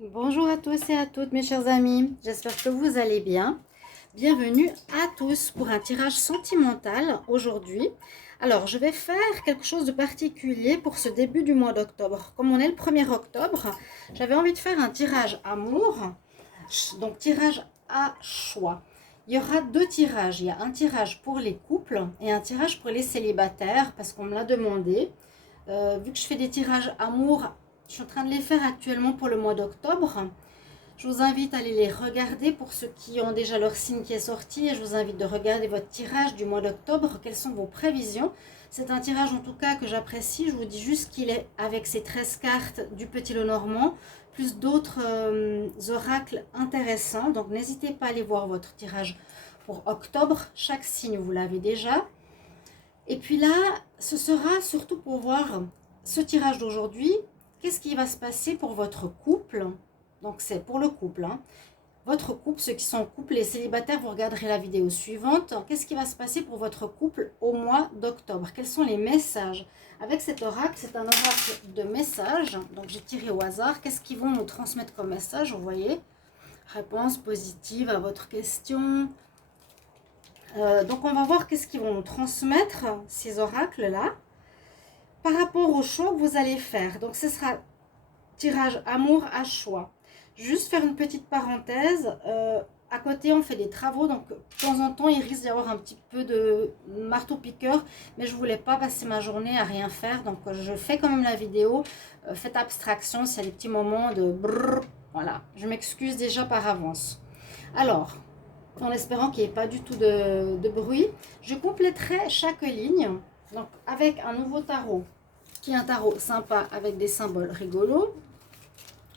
Bonjour à tous et à toutes mes chers amis, j'espère que vous allez bien. Bienvenue à tous pour un tirage sentimental aujourd'hui. Alors je vais faire quelque chose de particulier pour ce début du mois d'octobre. Comme on est le 1er octobre, j'avais envie de faire un tirage amour, donc tirage à choix. Il y aura deux tirages, il y a un tirage pour les couples et un tirage pour les célibataires parce qu'on me l'a demandé. Vu que je fais des tirages amour, je suis en train de les faire actuellement pour le mois d'octobre. Je vous invite à aller les regarder pour ceux qui ont déjà leur signe qui est sorti. Et je vous invite de regarder votre tirage du mois d'octobre. Quelles sont vos prévisions? C'est un tirage en tout cas que j'apprécie. Je vous dis juste qu'il est avec ces 13 cartes du Petit Lenormand, plus d'autres oracles intéressants. Donc n'hésitez pas à aller voir votre tirage pour octobre. Chaque signe, vous l'avez déjà. Et puis là, ce sera surtout pour voir ce tirage d'aujourd'hui. Qu'est-ce qui va se passer pour votre couple? Donc c'est pour le couple. Votre couple, ceux qui sont en couple, les célibataires, vous regarderez la vidéo suivante. Qu'est-ce qui va se passer pour votre couple au mois d'octobre? Quels sont les messages? Avec cet oracle, c'est un oracle de messages. Donc j'ai tiré au hasard. Qu'est-ce qu'ils vont nous transmettre comme message? Vous voyez, réponse positive à votre question. Donc on va voir qu'est-ce qu'ils vont nous transmettre, ces oracles-là, par rapport au choix que vous allez faire. Donc ce sera tirage amour à choix. Juste faire une petite parenthèse, à côté on fait des travaux, donc de temps en temps il risque d'y avoir un petit peu de marteau-piqueur, mais je voulais pas passer ma journée à rien faire, donc je fais quand même la vidéo. Faites abstraction s'il y a des petits moments de brrr, voilà, je m'excuse déjà par avance. Alors, en espérant qu'il n'y ait pas du tout de bruit, je compléterai chaque ligne donc avec un nouveau tarot, qui est un tarot sympa avec des symboles rigolos.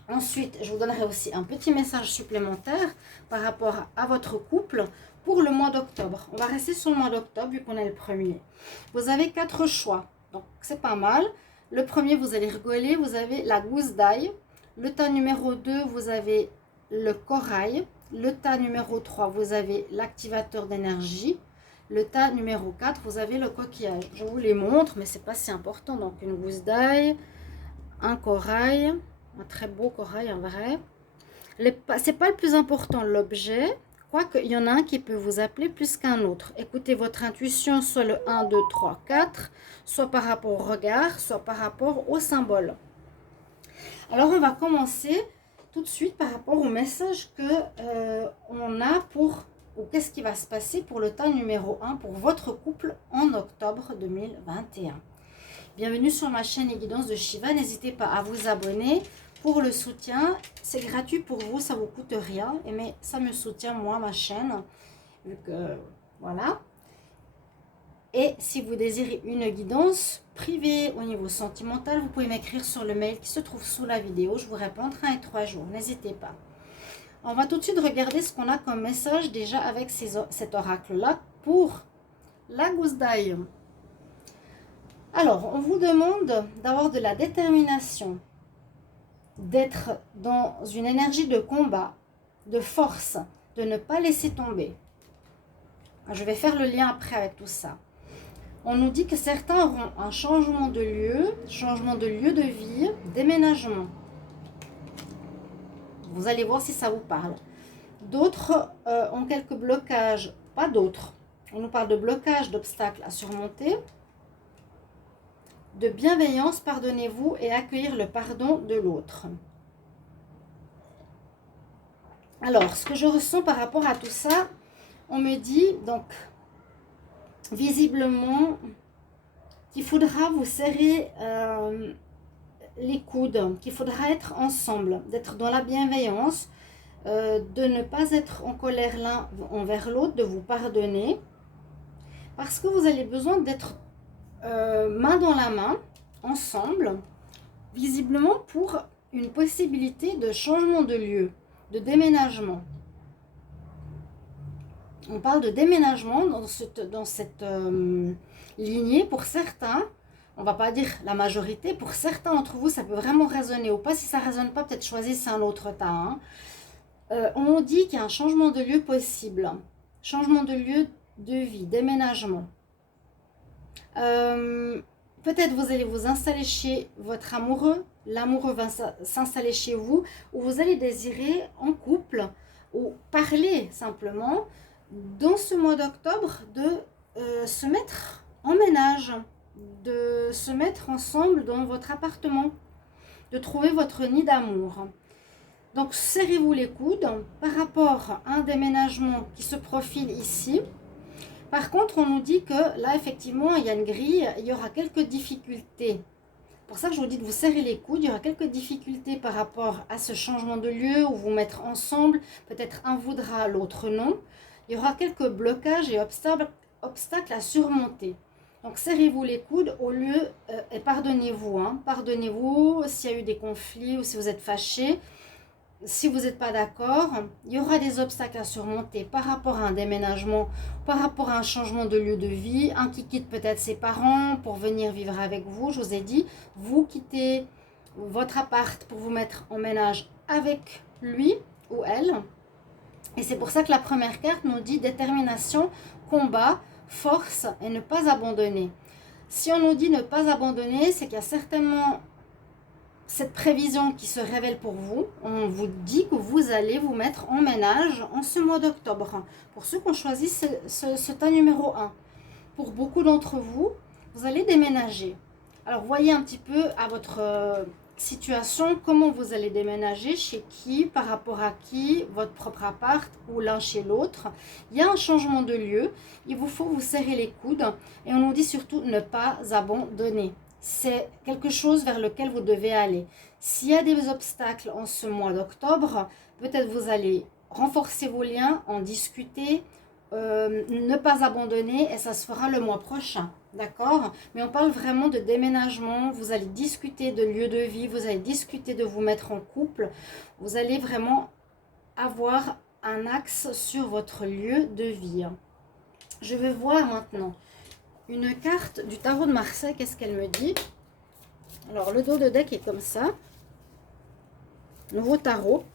Ensuite, je vous donnerai aussi un petit message supplémentaire par rapport à votre couple pour le mois d'octobre. On va rester sur le mois d'octobre vu qu'on est le premier. Vous avez 4 choix, donc c'est pas mal. Le premier, vous allez rigoler, vous avez la gousse d'ail. Le tas numéro 2, vous avez le corail. Le tas numéro 3, vous avez l'activateur d'énergie. Le tas numéro 4, vous avez le coquillage. Je vous les montre, mais c'est pas si important. Donc une gousse d'ail, un corail, un très beau corail en vrai. C'est pas le plus important l'objet, quoique il y en a un qui peut vous appeler plus qu'un autre. Écoutez votre intuition, soit le 1, 2, 3, 4, soit par rapport au regard, soit par rapport au symbole. Alors on va commencer tout de suite par rapport au message que on a pour, ou qu'est-ce qui va se passer pour le tas numéro 1 pour votre couple en octobre 2021. Bienvenue sur ma chaîne et guidance de Shiva. N'hésitez pas à vous abonner pour le soutien. C'est gratuit pour vous, ça ne vous coûte rien. Mais ça me soutient moi, ma chaîne. Vu que, voilà. Et si vous désirez une guidance privée au niveau sentimental, vous pouvez m'écrire sur le mail qui se trouve sous la vidéo. Je vous réponds entre 1 et 3 jours. N'hésitez pas. On va tout de suite regarder ce qu'on a comme message déjà avec cet oracle-là pour la gousse d'ail. Alors, on vous demande d'avoir de la détermination, d'être dans une énergie de combat, de force, de ne pas laisser tomber. Je vais faire le lien après avec tout ça. On nous dit que certains auront un changement de lieu de vie, déménagement. Vous allez voir si ça vous parle. D'autres ont quelques blocages, pas d'autres. On nous parle de blocages, d'obstacles à surmonter. De bienveillance, pardonnez-vous et accueillir le pardon de l'autre. Alors, ce que je ressens par rapport à tout ça, on me dit donc visiblement qu'il faudra vous serrer les coudes, qu'il faudra être ensemble, d'être dans la bienveillance, de ne pas être en colère l'un envers l'autre, de vous pardonner, parce que vous avez besoin d'être main dans la main, ensemble, visiblement pour une possibilité de changement de lieu, de déménagement. On parle de déménagement dans cette lignée pour certains. On va pas dire la majorité. Pour certains d'entre vous, ça peut vraiment résonner ou pas. Si ça ne résonne pas, peut-être choisissez un autre tas. On dit qu'il y a un changement de lieu possible. Changement de lieu de vie, déménagement. Peut-être vous allez vous installer chez votre amoureux, l'amoureux va s'installer chez vous, ou vous allez désirer en couple, ou parler simplement, dans ce mois d'octobre, de se mettre en ménage, de se mettre ensemble dans votre appartement, de trouver votre nid d'amour. Donc serrez-vous les coudes par rapport à un déménagement qui se profile ici. Par contre, on nous dit que là, effectivement, il y a une grille, il y aura quelques difficultés. Pour ça que je vous dis de vous serrer les coudes, il y aura quelques difficultés par rapport à ce changement de lieu, ou vous mettre ensemble, peut-être un voudra, l'autre non. Il y aura quelques blocages et obstacles à surmonter. Donc serrez-vous les coudes au lieu, et pardonnez-vous, pardonnez-vous s'il y a eu des conflits ou si vous êtes fâchés. Si vous n'êtes pas d'accord, il y aura des obstacles à surmonter par rapport à un déménagement, par rapport à un changement de lieu de vie, un qui quitte peut-être ses parents pour venir vivre avec vous. Je vous ai dit, vous quittez votre appart pour vous mettre en ménage avec lui ou elle. Et c'est pour ça que la première carte nous dit détermination, combat, force et ne pas abandonner. Si on nous dit ne pas abandonner, c'est qu'il y a certainement cette prévision qui se révèle pour vous. On vous dit que vous allez vous mettre en ménage en ce mois d'octobre. Pour ceux qui ont choisi ce tas numéro 1. Pour beaucoup d'entre vous, vous allez déménager. Alors voyez un petit peu à votre situation, comment vous allez déménager, chez qui, par rapport à qui, votre propre appart ou l'un chez l'autre. Il y a un changement de lieu, il vous faut vous serrer les coudes et on nous dit surtout ne pas abandonner. C'est quelque chose vers lequel vous devez aller. S'il y a des obstacles en ce mois d'octobre, peut-être vous allez renforcer vos liens, en discuter, ne pas abandonner et ça se fera le mois prochain. D'accord? Mais on parle vraiment de déménagement, vous allez discuter de lieu de vie, vous allez discuter de vous mettre en couple, vous allez vraiment avoir un axe sur votre lieu de vie. Je vais voir maintenant une carte du tarot de Marseille, qu'est-ce qu'elle me dit? Alors, le dos de deck est comme ça. Nouveau tarot.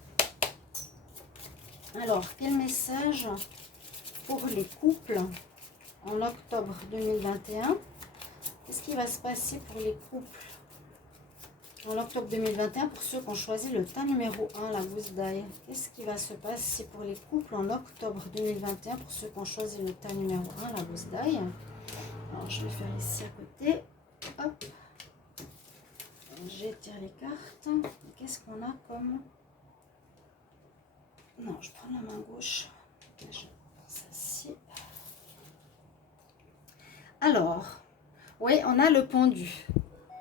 Alors, quel message pour les couples en octobre 2021? Qu'est-ce qui va se passer pour les couples en octobre 2021 pour ceux qui ont choisi le tas numéro 1, la gousse d'ail? Qu'est-ce qui va se passer pour les couples en octobre 2021 pour ceux qui ont choisi le tas numéro 1, la gousse d'ail? Alors, je vais faire ici à côté. Hop. J'étire les cartes. Qu'est-ce qu'on a comme... Non, je prends la main gauche. Celle-ci. Alors, oui, on a le pendu.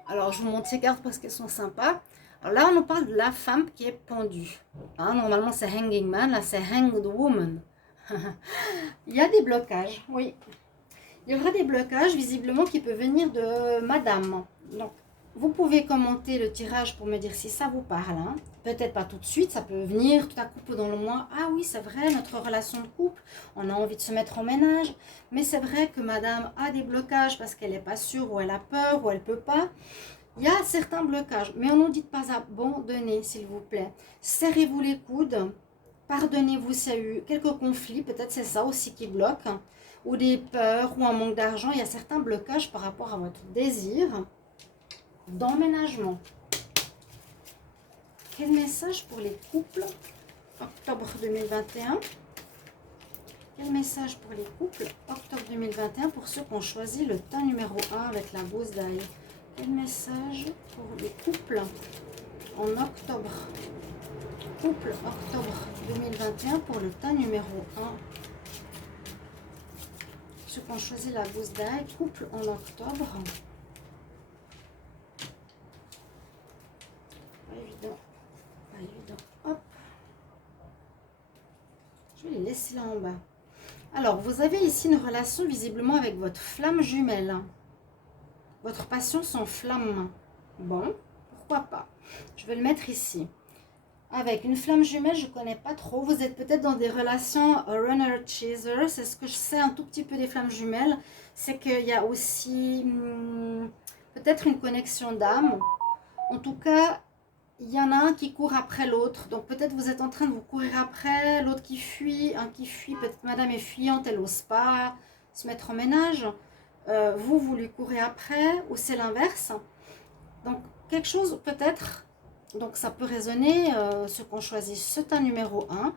Alors, je vous montre ces cartes parce qu'elles sont sympas. Alors là, on nous parle de la femme qui est pendue. Normalement, c'est Hanging Man. Là, c'est Hanged Woman. Il y a des blocages, oui. Il y aura des blocages visiblement qui peuvent venir de madame. Donc, vous pouvez commenter le tirage pour me dire si ça vous parle. Peut-être pas tout de suite, ça peut venir tout à coup pendant le mois. Ah oui, c'est vrai, notre relation de couple, on a envie de se mettre en ménage. Mais c'est vrai que madame a des blocages parce qu'elle n'est pas sûre ou elle a peur ou elle ne peut pas. Il y a certains blocages, mais on nous dit de ne pas abandonner, s'il vous plaît. Serrez-vous les coudes. Pardonnez-vous s'il y a eu quelques conflits. Peut-être c'est ça aussi qui bloque. Ou des peurs, ou un manque d'argent. Il y a certains blocages par rapport à votre désir d'emménagement. Quel message pour les couples octobre 2021? Quel message pour les couples octobre 2021 pour ceux qui ont choisi le tas numéro 1 avec la gousse d'ail? Quel message pour les couples en octobre? Couple octobre 2021 pour le tas numéro 1. Ceux qui ont choisi la gousse d'ail, couple en octobre. Pas évident. Pas évident. Hop. Je vais les laisser là en bas. Alors, vous avez ici une relation visiblement avec votre flamme jumelle. Votre passion s'enflamme. Bon, pourquoi pas. Je vais le mettre ici. Avec une flamme jumelle, je ne connais pas trop. Vous êtes peut-être dans des relations runner-chaser. C'est ce que je sais un tout petit peu des flammes jumelles. C'est qu'il y a aussi peut-être une connexion d'âme. En tout cas, il y en a un qui court après l'autre. Donc peut-être vous êtes en train de vous courir après. L'autre qui fuit. Un qui fuit. Peut-être madame est fuyante. Elle n'ose pas se mettre en ménage. Vous lui courez après. Ou c'est l'inverse. Donc quelque chose peut-être, donc ça peut résonner, ceux qui ont choisi ce tas numéro 1,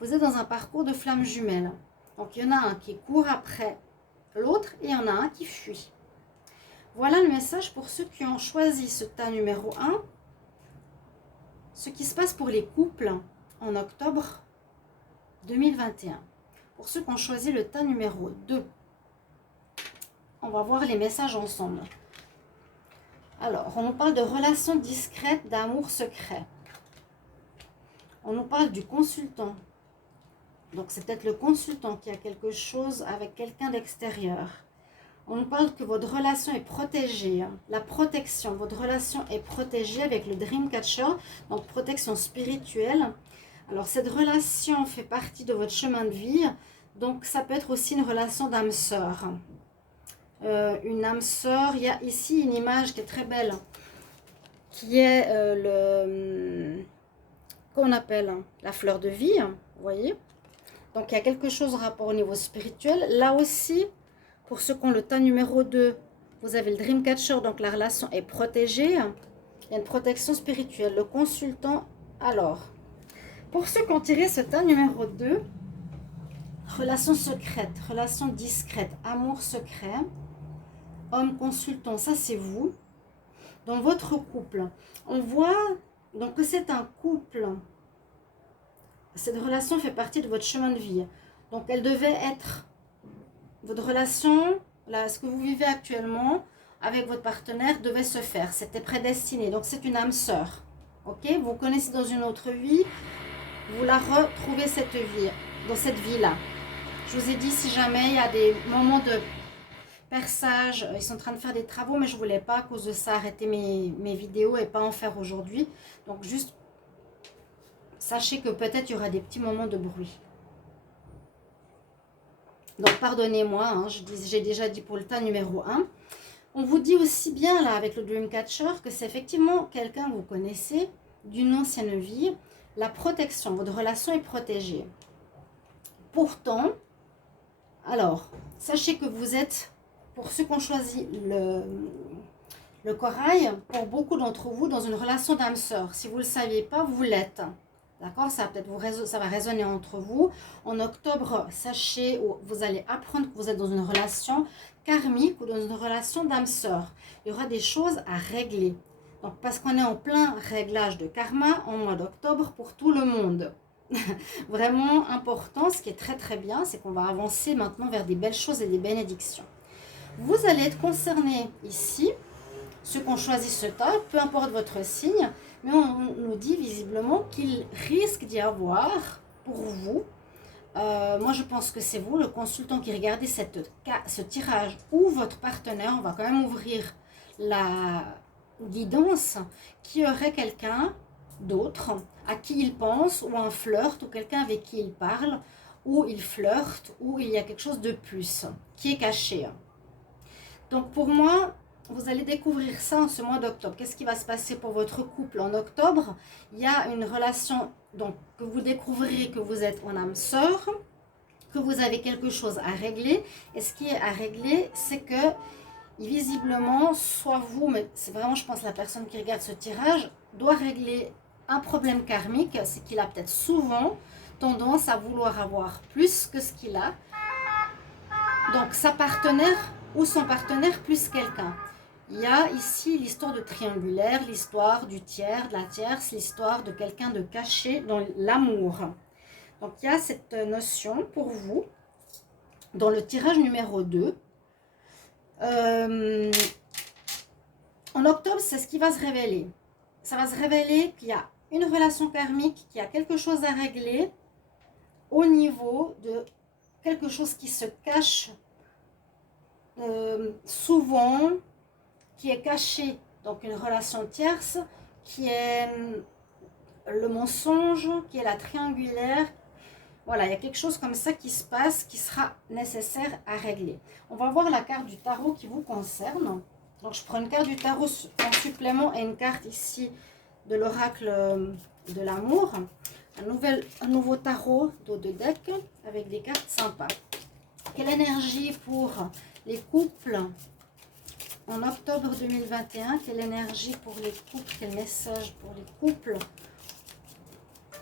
vous êtes dans un parcours de flammes jumelles. Donc il y en a un qui court après l'autre et il y en a un qui fuit. Voilà le message pour ceux qui ont choisi ce tas numéro 1. Ce qui se passe pour les couples en octobre 2021. Pour ceux qui ont choisi le tas numéro 2, on va voir les messages ensemble. Alors, on nous parle de relations discrètes, d'amour secret. On nous parle du consultant. Donc, c'est peut-être le consultant qui a quelque chose avec quelqu'un d'extérieur. On nous parle que votre relation est protégée. La protection, votre relation est protégée avec le Dreamcatcher, donc protection spirituelle. Alors, cette relation fait partie de votre chemin de vie. Donc, ça peut être aussi une relation d'âme sœur. Une âme sœur, il y a ici une image qui est très belle, qui est qu'on appelle la fleur de vie, vous voyez. Donc, il y a quelque chose en rapport au niveau spirituel. Là aussi, pour ceux qui ont le tas numéro 2, vous avez le Dreamcatcher, donc la relation est protégée. Il y a une protection spirituelle. Le consultant, alors, pour ceux qui ont tiré ce tas numéro 2, relation secrète, relation discrète, amour secret, homme consultant, ça c'est vous. Dans votre couple, on voit donc que c'est un couple. Cette relation fait partie de votre chemin de vie. Donc elle devait être... Votre relation, là, ce que vous vivez actuellement avec votre partenaire devait se faire. C'était prédestiné. Donc, c'est une âme sœur. Ok? Vous connaissez dans une autre vie. Vous la retrouvez cette vie, dans cette vie-là. Je vous ai dit, si jamais il y a des moments de perçage, ils sont en train de faire des travaux, mais je ne voulais pas, à cause de ça, arrêter mes vidéos et pas en faire aujourd'hui. Donc, juste, sachez que peut-être il y aura des petits moments de bruit. Donc, pardonnez-moi, hein, j'ai déjà dit pour le tas numéro 1. On vous dit aussi bien, là, avec le Dreamcatcher, que c'est effectivement quelqu'un que vous connaissez d'une ancienne vie. La protection, votre relation est protégée. Pourtant, alors, sachez que vous êtes, pour ceux qui ont choisi le corail, pour beaucoup d'entre vous, dans une relation d'âme sœur. Si vous ne le saviez pas, vous l'êtes. D'accord, ça va résonner entre vous. En octobre, sachez, vous allez apprendre que vous êtes dans une relation karmique ou dans une relation d'âme sœur. Il y aura des choses à régler. Donc, parce qu'on est en plein réglage de karma en mois d'octobre pour tout le monde. Vraiment important, ce qui est très très bien, c'est qu'on va avancer maintenant vers des belles choses et des bénédictions. Vous allez être concernés ici, ceux qui ont choisi ce tas, peu importe votre signe, mais on nous dit visiblement qu'il risque d'y avoir pour vous, moi je pense que c'est vous, le consultant qui regardez ce tirage, ou votre partenaire, on va quand même ouvrir la guidance, qui aurait quelqu'un d'autre à qui il pense, ou un flirt, ou quelqu'un avec qui il parle, ou il flirte, ou il y a quelque chose de plus qui est caché. Donc pour moi, vous allez découvrir ça en ce mois d'octobre. Qu'est-ce qui va se passer pour votre couple en octobre? Il y a une relation donc, que vous découvrirez que vous êtes en âme sœur, que vous avez quelque chose à régler. Et ce qui est à régler, c'est que visiblement, soit vous, mais c'est vraiment, je pense, la personne qui regarde ce tirage, doit régler un problème karmique. C'est qu'il a peut-être souvent tendance à vouloir avoir plus que ce qu'il a. Donc, sa partenaire ou son partenaire plus quelqu'un. Il y a ici l'histoire de triangulaire, l'histoire du tiers, de la tierce, l'histoire de quelqu'un de caché dans l'amour. Donc, il y a cette notion pour vous, dans le tirage numéro 2. En octobre, c'est ce qui va se révéler. Ça va se révéler qu'il y a une relation karmique, qu'il y a quelque chose à régler au niveau de quelque chose qui se cache souvent, qui est caché, donc une relation tierce, qui est le mensonge, qui est la triangulaire. Voilà, il y a quelque chose comme ça qui se passe, qui sera nécessaire à régler. On va voir la carte du tarot qui vous concerne. Donc, je prends une carte du tarot en supplément et une carte ici de l'oracle de l'amour. Un nouveau tarot d'eau de deck avec des cartes sympas. Quelle énergie pour les couples en octobre 2021, quelle énergie pour les couples, quel message pour les couples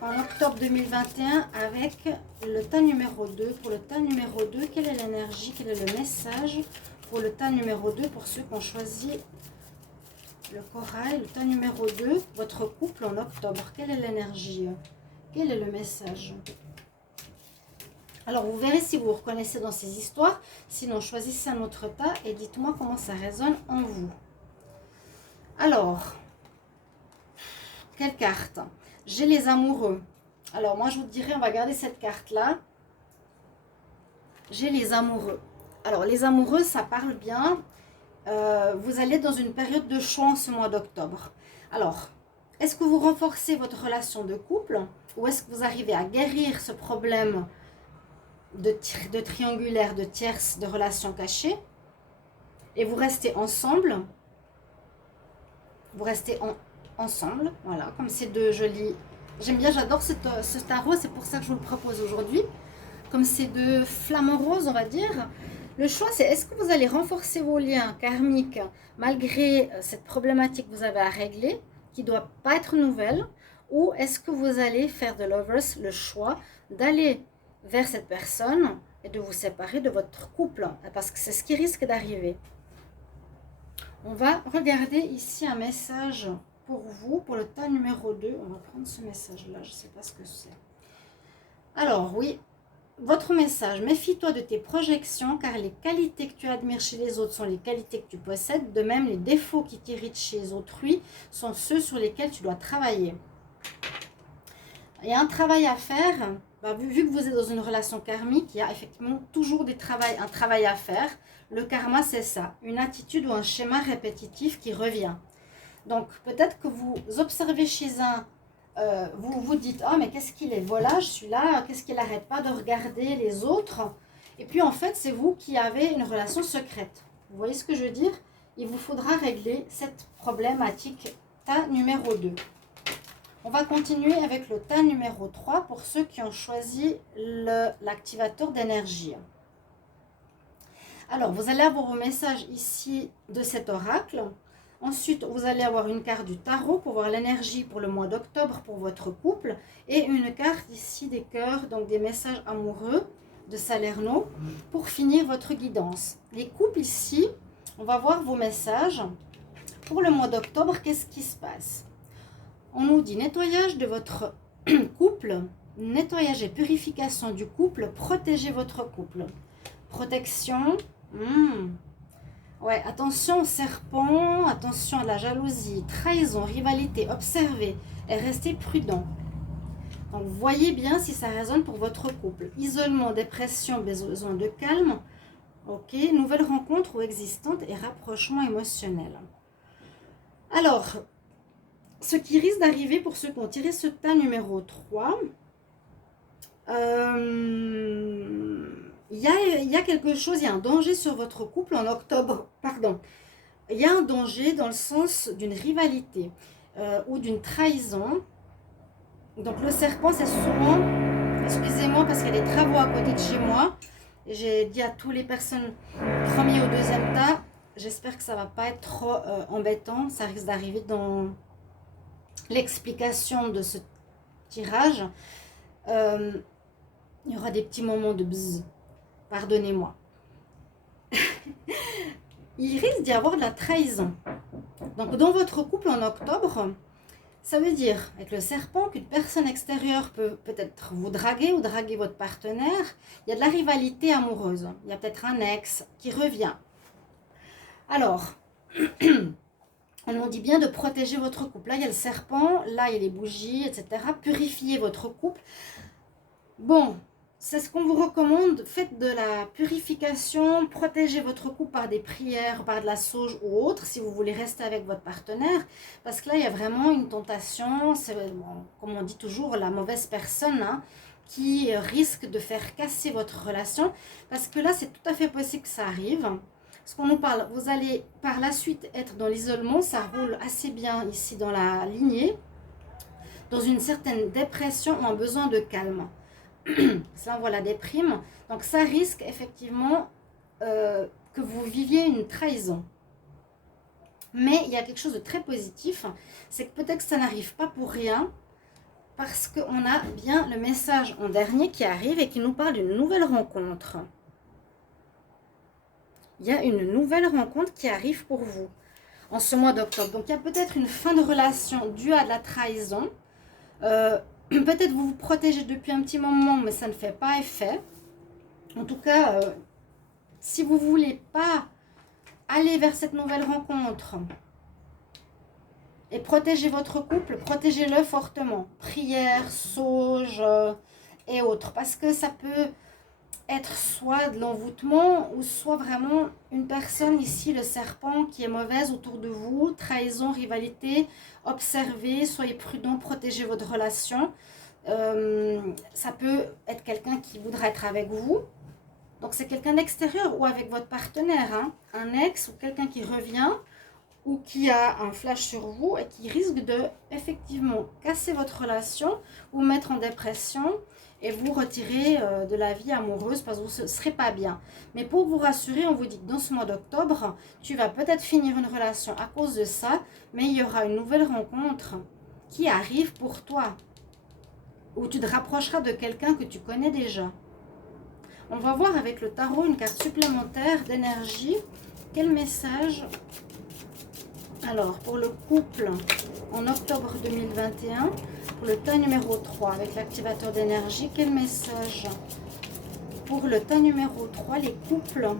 en octobre 2021 avec le tas numéro 2. Pour le tas numéro 2, quelle est l'énergie, quel est le message pour le tas numéro 2 pour ceux qui ont choisi le corail, le tas numéro 2, votre couple en octobre. Quelle est l'énergie? Quel est le message? Alors, vous verrez si vous vous reconnaissez dans ces histoires. Sinon, choisissez un autre tas et dites-moi comment ça résonne en vous. Alors, quelle carte? J'ai les amoureux. Alors, moi, je vous dirais, on va garder cette carte-là. J'ai les amoureux. Alors, les amoureux, ça parle bien. Vous allez dans une période de choix en ce mois d'octobre. Alors, est-ce que vous renforcez votre relation de couple ou est-ce que vous arrivez à guérir ce problème de triangulaire, de tierce, de relations cachées et vous restez ensemble? Vous restez ensemble, voilà, comme ces deux jolis... J'aime bien, j'adore ce tarot, c'est pour ça que je vous le propose aujourd'hui. Comme ces deux flamants roses, on va dire. Le choix, c'est est-ce que vous allez renforcer vos liens karmiques malgré cette problématique que vous avez à régler, qui ne doit pas être nouvelle, ou est-ce que vous allez faire de Lovers le choix d'aller vers cette personne et de vous séparer de votre couple, parce que c'est ce qui risque d'arriver. On va regarder ici un message pour vous, pour le tas numéro 2. On va prendre ce message-là, je ne sais pas ce que c'est. Alors, oui, votre message, méfie-toi de tes projections, car les qualités que tu admires chez les autres sont les qualités que tu possèdes. De même, les défauts qui t'irritent chez autrui sont ceux sur lesquels tu dois travailler. Il y a un travail à faire. Vu que vous êtes dans une relation karmique, il y a effectivement toujours un travail à faire. Le karma, c'est ça, une attitude ou un schéma répétitif qui revient. Donc, peut-être que vous observez chez un, vous vous dites « Oh, mais qu'est-ce qu'il est volage, celui-là, qu'est-ce qu'il n'arrête pas de regarder les autres ?» Et puis, en fait, c'est vous qui avez une relation secrète. Vous voyez ce que je veux dire? Il vous faudra régler cette problématique tas numéro 2. On va continuer avec le tas numéro 3 pour ceux qui ont choisi l'activateur d'énergie. Alors, vous allez avoir vos messages ici de cet oracle. Ensuite, vous allez avoir une carte du tarot pour voir l'énergie pour le mois d'octobre pour votre couple. Et une carte ici des cœurs, donc des messages amoureux de Salerno pour finir votre guidance. Les couples ici, on va voir vos messages. Pour le mois d'octobre, qu'est-ce qui se passe? On nous dit nettoyage de votre couple, nettoyage et purification du couple, protégez votre couple. Protection, ouais, attention au serpent, attention à la jalousie, trahison, rivalité, observez et restez prudent. Donc voyez bien si ça résonne pour votre couple. Isolement, dépression, besoin de calme, ok, nouvelle rencontre ou existante et rapprochement émotionnel. Alors, ce qui risque d'arriver pour ceux qui ont tiré ce tas numéro 3, il y a quelque chose, il y a un danger sur votre couple en octobre, pardon. Il y a un danger dans le sens d'une rivalité ou d'une trahison. Donc le serpent, c'est souvent, excusez-moi parce qu'il y a des travaux à côté de chez moi, et j'ai dit à toutes les personnes premier ou deuxième tas, j'espère que ça ne va pas être trop embêtant, ça risque d'arriver dans l'explication de ce tirage. Il y aura des petits moments de bzzz, pardonnez-moi. Il risque d'y avoir de la trahison. Donc dans votre couple en octobre, ça veut dire avec le serpent qu'une personne extérieure peut peut-être vous draguer ou draguer votre partenaire. Il y a de la rivalité amoureuse, il y a peut-être un ex qui revient. Alors, on nous dit bien de protéger votre couple. Là, il y a le serpent, là, il y a les bougies, etc. Purifiez votre couple. Bon, c'est ce qu'on vous recommande. Faites de la purification, protégez votre couple par des prières, par de la sauge ou autre, si vous voulez rester avec votre partenaire. Parce que là, il y a vraiment une tentation, c'est, bon, comme on dit toujours, la mauvaise personne, hein, qui risque de faire casser votre relation. Parce que là, c'est tout à fait possible que ça arrive. Ce qu'on nous parle, vous allez par la suite être dans l'isolement, ça roule assez bien ici dans la lignée, dans une certaine dépression ou un besoin de calme. Ça, on voit la déprime. Donc, ça risque effectivement que vous viviez une trahison. Mais il y a quelque chose de très positif, c'est que peut-être que ça n'arrive pas pour rien, parce qu'on a bien le message en dernier qui arrive et qui nous parle d'une nouvelle rencontre. Il y a une nouvelle rencontre qui arrive pour vous en ce mois d'octobre. Donc, il y a peut-être une fin de relation due à de la trahison. Peut-être vous vous protégez depuis un petit moment, mais ça ne fait pas effet. En tout cas, si vous ne voulez pas aller vers cette nouvelle rencontre et protéger votre couple, protégez-le fortement. Prière, sauge et autres. Parce que ça peut être soit de l'envoûtement ou soit vraiment une personne ici, le serpent, qui est mauvaise autour de vous. Trahison, rivalité, observez, soyez prudent, protégez votre relation. Ça peut être quelqu'un qui voudra être avec vous. Donc c'est quelqu'un d'extérieur ou avec votre partenaire, hein, un ex ou quelqu'un qui revient ou qui a un flash sur vous et qui risque de effectivement casser votre relation, vous mettre en dépression et vous retirer de la vie amoureuse parce que vous ne serez pas bien. Mais pour vous rassurer, on vous dit que dans ce mois d'octobre, tu vas peut-être finir une relation à cause de ça, mais il y aura une nouvelle rencontre qui arrive pour toi, où tu te rapprocheras de quelqu'un que tu connais déjà. On va voir avec le tarot une carte supplémentaire d'énergie. Quel message? Alors, pour le couple en octobre 2021, pour le tas numéro 3 avec l'activateur d'énergie, quel message? Pour le tas numéro 3, les couples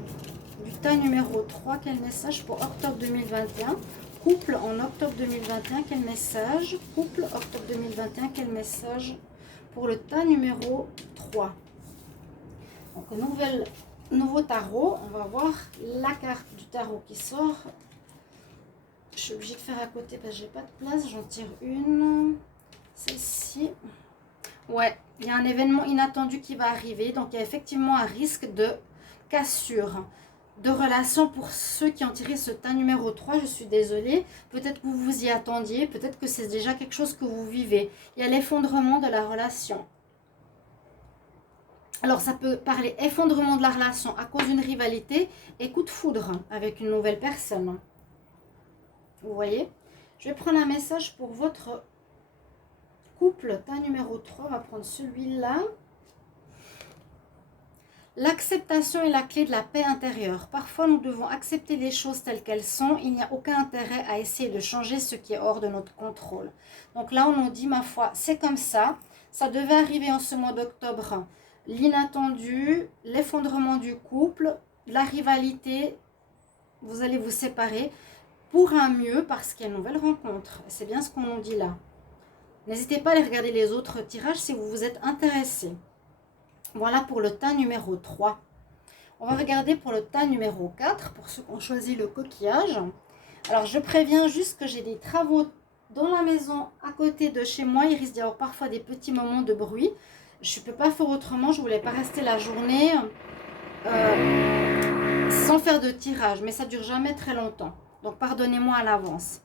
du tas numéro 3, quel message pour octobre 2021? Couple en octobre 2021, quel message? Couple octobre 2021, quel message? Pour le tas numéro 3. Donc, nouveau tarot, on va voir la carte du tarot qui sort. Je suis obligée de faire à côté parce que j'ai pas de place. J'en tire une. Celle-ci. Ouais, il y a un événement inattendu qui va arriver. Donc, il y a effectivement un risque de cassure de relation pour ceux qui ont tiré ce tas numéro 3. Je suis désolée. Peut-être que vous vous y attendiez. Peut-être que c'est déjà quelque chose que vous vivez. Il y a l'effondrement de la relation. Alors, ça peut parler effondrement de la relation à cause d'une rivalité et coup de foudre avec une nouvelle personne. Vous voyez? Je vais prendre un message pour votre couple. Tas numéro 3, on va prendre celui-là. L'acceptation est la clé de la paix intérieure. Parfois, nous devons accepter les choses telles qu'elles sont. Il n'y a aucun intérêt à essayer de changer ce qui est hors de notre contrôle. Donc là, on nous dit, ma foi, c'est comme ça. Ça devait arriver en ce mois d'octobre. L'inattendu, l'effondrement du couple, la rivalité, vous allez vous séparer pour un mieux parce qu'il y a une nouvelle rencontre. C'est bien ce qu'on nous dit là. N'hésitez pas à aller regarder les autres tirages si vous vous êtes intéressé. Voilà pour le tas numéro 3. On va regarder pour le tas numéro 4 pour ceux qui ont choisi le coquillage. Alors je préviens juste que j'ai des travaux dans la maison à côté de chez moi. Il risque d'y avoir parfois des petits moments de bruit. Je ne peux pas faire autrement, je ne voulais pas rester la journée sans faire de tirage, mais ça ne dure jamais très longtemps. Donc pardonnez-moi à l'avance.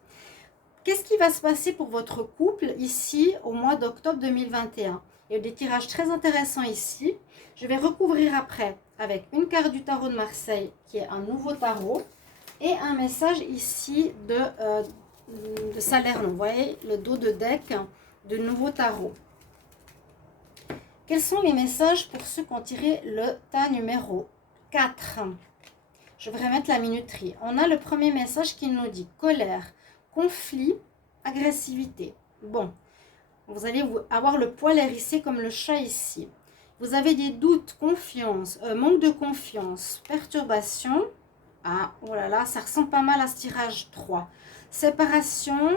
Qu'est-ce qui va se passer pour votre couple ici au mois d'octobre 2021? Il y a des tirages très intéressants ici. Je vais recouvrir après avec une carte du tarot de Marseille qui est un nouveau tarot et un message ici de Salerno. Vous voyez le dos de deck de nouveau tarot. Quels sont les messages pour ceux qui ont tiré le tas numéro 4? Je vais remettre la minuterie. On a le premier message qui nous dit colère, conflit, agressivité. Bon, vous allez avoir le poil hérissé comme le chat ici. Vous avez des doutes, confiance, manque de confiance, perturbation. Ah, oh là là, ça ressemble pas mal à ce tirage 3. Séparation,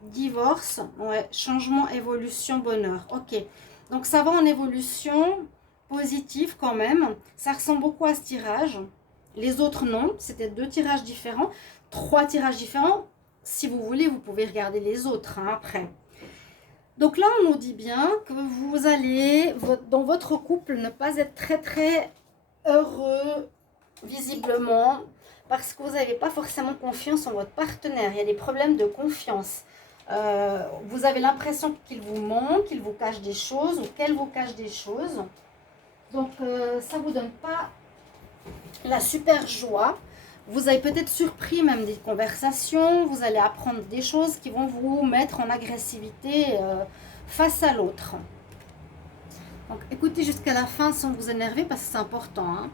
divorce, ouais, changement, évolution, bonheur. Ok. Donc, ça va en évolution positive quand même. Ça ressemble beaucoup à ce tirage. Les autres, non. C'était 2 tirages différents. 3 tirages différents. Si vous voulez, vous pouvez regarder les autres hein, après. Donc là, on nous dit bien que vous allez, dans votre couple, ne pas être très heureux, visiblement, parce que vous n'avez pas forcément confiance en votre partenaire. Il y a des problèmes de confiance. Vous avez l'impression qu'il vous manque, qu'il vous cache des choses ou qu'elle vous cache des choses. Donc, ça ne vous donne pas la super joie. Vous avez peut-être surpris même des conversations, vous allez apprendre des choses qui vont vous mettre en agressivité face à l'autre. Donc écoutez jusqu'à la fin sans vous énerver parce que c'est important. Hein.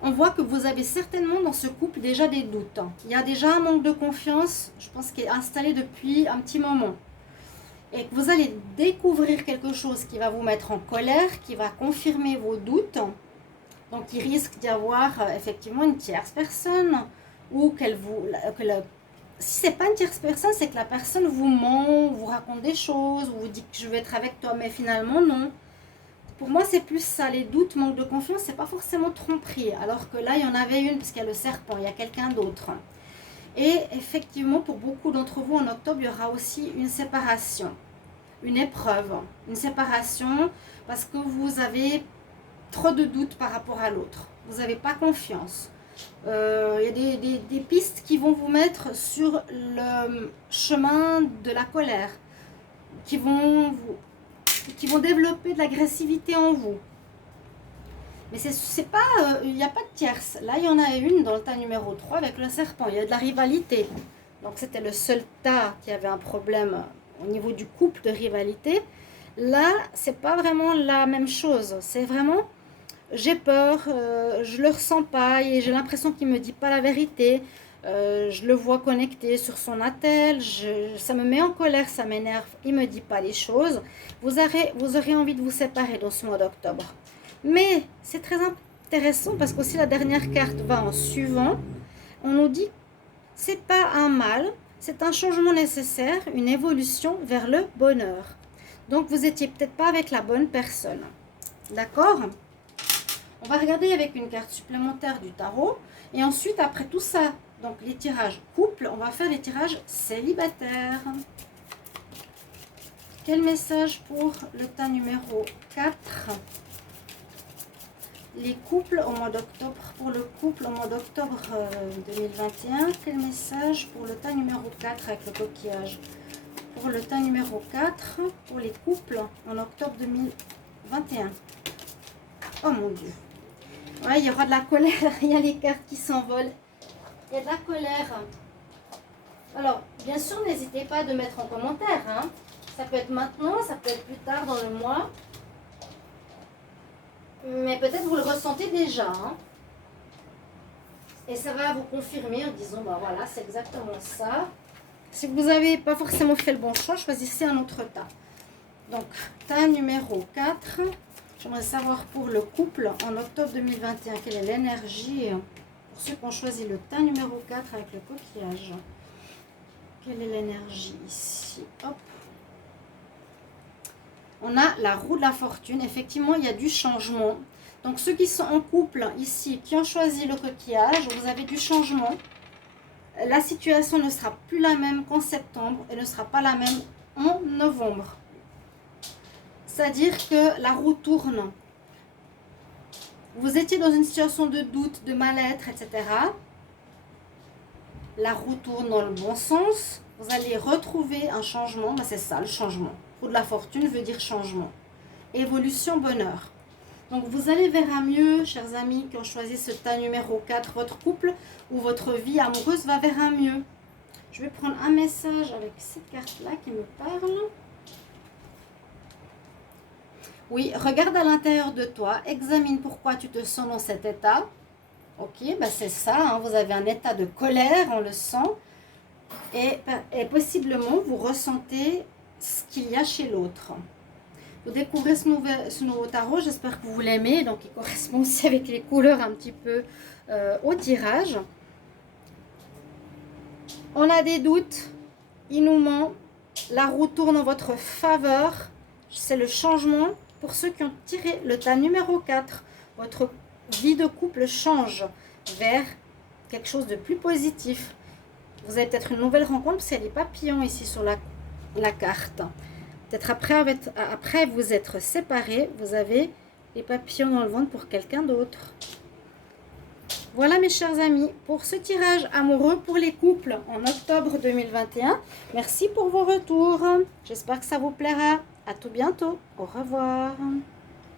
On voit que vous avez certainement dans ce couple déjà des doutes. Il y a déjà un manque de confiance, je pense, qui est installé depuis un petit moment. Et que vous allez découvrir quelque chose qui va vous mettre en colère, qui va confirmer vos doutes. Donc il risque d'y avoir effectivement une tierce personne ou qu'elle vous... si ce n'est pas une tierce personne, c'est que la personne vous ment, vous raconte des choses, ou vous dit que je vais être avec toi, mais finalement non. Pour moi, c'est plus ça, les doutes, manque de confiance, c'est pas forcément tromperie. Alors que là, il y en avait une, parce qu'il y a le serpent, il y a quelqu'un d'autre. Et effectivement, pour beaucoup d'entre vous, en octobre, il y aura aussi une séparation, une épreuve, une séparation, parce que vous avez trop de doutes par rapport à l'autre. Vous n'avez pas confiance. Il y a des pistes qui vont vous mettre sur le chemin de la colère, qui vont développer de l'agressivité en vous. Mais c'est pas, il n'y a pas de tierce. Là, il y en a une dans le tas numéro 3 avec le serpent. Il y a de la rivalité. Donc, c'était le seul tas qui avait un problème au niveau du couple de rivalité. Là, c'est pas vraiment la même chose. C'est vraiment, j'ai peur, je le ressens pas et j'ai l'impression qu'il me dit pas la vérité. Je le vois connecté sur son attel, ça me met en colère, ça m'énerve, il ne me dit pas les choses. Vous aurez envie de vous séparer dans ce mois d'octobre. Mais c'est très intéressant parce qu'aussi la dernière carte va en suivant. On nous dit c'est pas un mal, c'est un changement nécessaire, une évolution vers le bonheur. Donc vous étiez peut-être pas avec la bonne personne. D'accord ? On va regarder avec une carte supplémentaire du tarot. Et ensuite, après tout ça, donc les tirages couple, on va faire les tirages célibataires. Quel message pour le tas numéro 4? Les couples au mois d'octobre, pour le couple au mois d'octobre 2021. Quel message pour le tas numéro 4 avec le coquillage? Pour le tas numéro 4, pour les couples en octobre 2021. Oh mon Dieu. Ouais, il y aura de la colère, il y a les cartes qui s'envolent. Il y a de la colère. Alors, bien sûr, n'hésitez pas de mettre en commentaire. Hein. Ça peut être maintenant, ça peut être plus tard dans le mois. Mais peut-être vous le ressentez déjà. Hein. Et ça va vous confirmer en disant, bah voilà, c'est exactement ça. Si vous n'avez pas forcément fait le bon choix, choisissez un autre tas. Donc, tas numéro 4. J'aimerais savoir pour le couple en octobre 2021, quelle est l'énergie pour ceux qui ont choisi le tas numéro 4 avec le coquillage. Quelle est l'énergie ici? Hop. On a la roue de la fortune. Effectivement, il y a du changement. Donc, ceux qui sont en couple ici, qui ont choisi le coquillage, vous avez du changement. La situation ne sera plus la même qu'en septembre et ne sera pas la même en novembre. C'est-à-dire que la roue tourne. Vous étiez dans une situation de doute, de mal-être, etc. La roue tourne dans le bon sens. Vous allez retrouver un changement. Ben c'est ça, le changement. Roue de la fortune veut dire changement. Évolution, bonheur. Donc, vous allez vers un mieux, chers amis, qui ont choisi ce tas numéro 4, votre couple ou votre vie amoureuse va vers un mieux. Je vais prendre un message avec cette carte-là qui me parle. Oui, regarde à l'intérieur de toi, examine pourquoi tu te sens dans cet état. Ok, ben c'est ça, hein, vous avez un état de colère, on le sent. Et possiblement, vous ressentez ce qu'il y a chez l'autre. Vous découvrez ce nouveau tarot, j'espère que vous l'aimez. Donc, il correspond aussi avec les couleurs un petit peu au tirage. On a des doutes, il nous ment, la roue tourne en votre faveur. C'est le changement. Pour ceux qui ont tiré le tas numéro 4, votre vie de couple change vers quelque chose de plus positif. Vous avez peut-être une nouvelle rencontre, parce qu'il y a des papillons ici sur la carte. Peut-être après vous être séparés, vous avez les papillons dans le ventre pour quelqu'un d'autre. Voilà mes chers amis, pour ce tirage amoureux pour les couples en octobre 2021. Merci pour vos retours. J'espère que ça vous plaira. À tout bientôt. Au revoir.